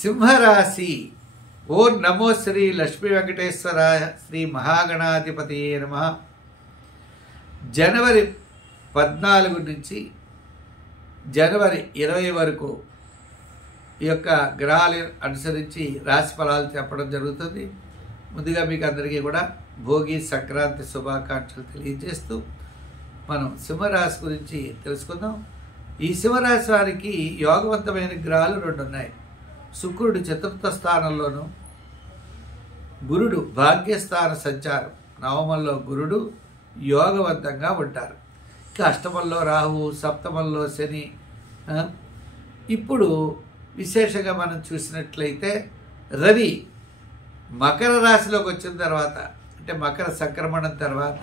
సింహరాశి. ఓం నమో శ్రీ లక్ష్మీ వెంకటేశ్వరాయ శ్రీ మహాగణాధిపతి నమః. జనవరి 14 నుంచి జనవరి 20 వరకు ఈ యొక్క గ్రహాలను అనుసరించి రాశి ఫలాలు చెప్పడం జరుగుతుంది. ముందుగా మీకు అందరికీ కూడా భోగి సంక్రాంతి శుభాకాంక్షలు తెలియజేస్తూ మనం సింహరాశి గురించి తెలుసుకుందాం. ఈ సింహరాశి వారికి యోగవంతమైన గ్రహాలు 2 ఉన్నాయి. శుక్రుడు చతుర్థ స్థానంలోను, గురుడు భాగ్యస్థాన సంచారం. నవమంలో గురుడు యోగవంతంగా ఉంటారు. ఇక అష్టమంలో రాహు, సప్తమంలో శని. ఇప్పుడు విశేషంగా మనం చూసినట్లయితే రవి మకర రాశిలోకి వచ్చిన తర్వాత, అంటే మకర సంక్రమణం తర్వాత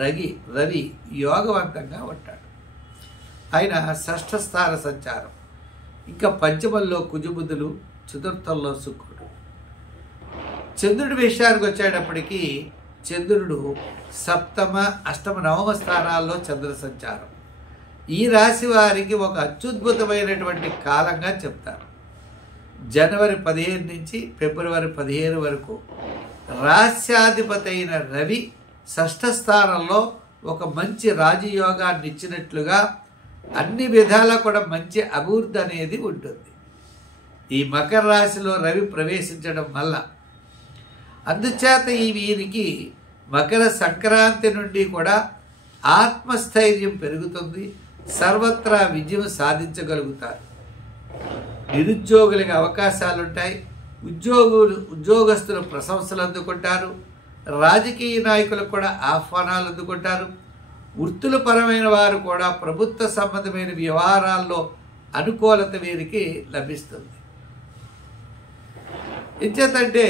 రవి యోగవంతంగా ఉంటాడు. ఆయన షష్ఠ స్థాన సంచారం. ఇంకా పంచమంలో కుజబుధులు, చతుర్థంలో శుక్రుడు. చంద్రుడి విషయానికి వచ్చేటప్పటికీ చంద్రుడు సప్తమ, అష్టమ, నవమ స్థానాల్లో చంద్ర సంచారం. ఈ రాశి వారికి ఒక అత్యద్భుతమైనటువంటి కాలంగా చెప్తారు. జనవరి 15 నుంచి ఫిబ్రవరి 15 వరకు రాశ్యాధిపతి అయిన రవి షష్ఠ స్థానంలో ఒక మంచి రాజయోగాన్ని ఇచ్చినట్లుగా అన్ని విధాలా కూడా మంచి అభివృద్ధి అనేది ఉంటుంది ఈ మకర రాశిలో రవి ప్రవేశించడం వల్ల. అందుచేత ఈ వీరికి మకర సంక్రాంతి నుండి కూడా ఆత్మస్థైర్యం పెరుగుతుంది. సర్వత్రా విజయం సాధించగలుగుతారు. నిరుద్యోగులకి అవకాశాలు ఉంటాయి. ఉద్యోగస్తులు ప్రశంసలు అందుకుంటారు. రాజకీయ నాయకులకు కూడా ఆహ్వానాలు అందుకుంటారు. వృత్తుల పరమైన వారు కూడా ప్రభుత్వ సంబంధమైన వ్యవహారాల్లో అనుకూలత వీరికి లభిస్తుంది. ఎంచేతంటే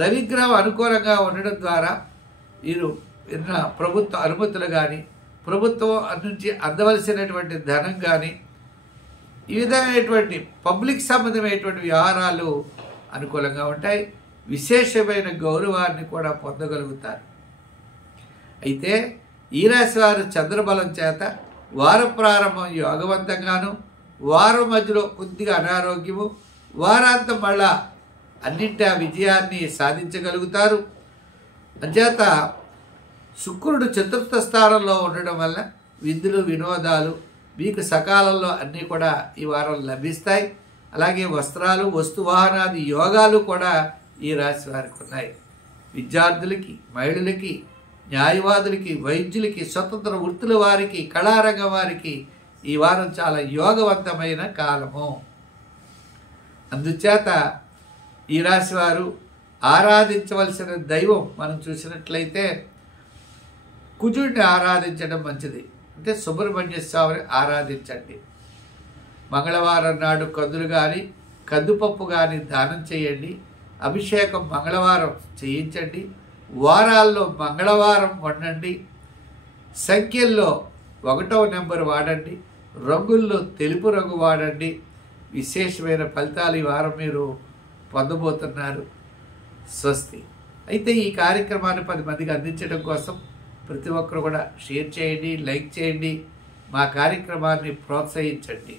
రవిగ్రహం అనుకూలంగా ఉండడం ద్వారా వీరు ప్రభుత్వ అనుమతులు కానీ, ప్రభుత్వం నుంచి అందవలసినటువంటి ధనం కానీ, ఈ విధమైనటువంటి పబ్లిక్ సంబంధమైనటువంటి వ్యవహారాలు అనుకూలంగా ఉంటాయి. విశేషమైన గౌరవాన్ని కూడా పొందగలుగుతారు. అయితే ఈ రాశి వారు చంద్రబలం చేత వారం ప్రారంభం యోగవంతంగాను, వారం మధ్యలో కొద్దిగా అనారోగ్యము, వారాంతం మళ్ళా అన్నింటి విజయాన్ని సాధించగలుగుతారు. అంచేత శుక్రుడు చతుర్థ స్థానంలో ఉండడం వల్ల విందులు, వినోదాలు మీకు సకాలంలో అన్నీ కూడా ఈ వారం లభిస్తాయి. అలాగే వస్త్రాలు, వస్తువాహనాది యోగాలు కూడా ఈ రాశి వారికి ఉన్నాయి. విద్యార్థులకి, మహిళలకి, న్యాయవాదులకి, వైద్యులకి, స్వతంత్ర వృత్తుల వారికి, కళారంగం వారికి ఈ వారం చాలా యోగవంతమైన కాలము. అందుచేత ఈ రాశి వారు ఆరాధించవలసిన దైవం మనం చూసినట్లయితే కుజుడిని ఆరాధించడం మంచిది. అంటే సుబ్రహ్మణ్య స్వామిని ఆరాధించండి. మంగళవారం నాడు కందులు కానీ, కందుపప్పు కానీ దానం చేయండి. అభిషేకం మంగళవారం చేయించండి. వారాల్లో మంగళవారం వండండి. సంఖ్యల్లో 1వ నెంబర్ వాడండి. రంగుల్లో తెలుపు రంగు వాడండి. విశేషమైన ఫలితాలు ఈ వారం మీరు పొందబోతున్నారు. స్వస్తి. అయితే ఈ కార్యక్రమాన్ని 10 మందికి అందించడం కోసం ప్రతి ఒక్కరు కూడా షేర్ చేయండి, లైక్ చేయండి, మా కార్యక్రమాన్ని ప్రోత్సహించండి.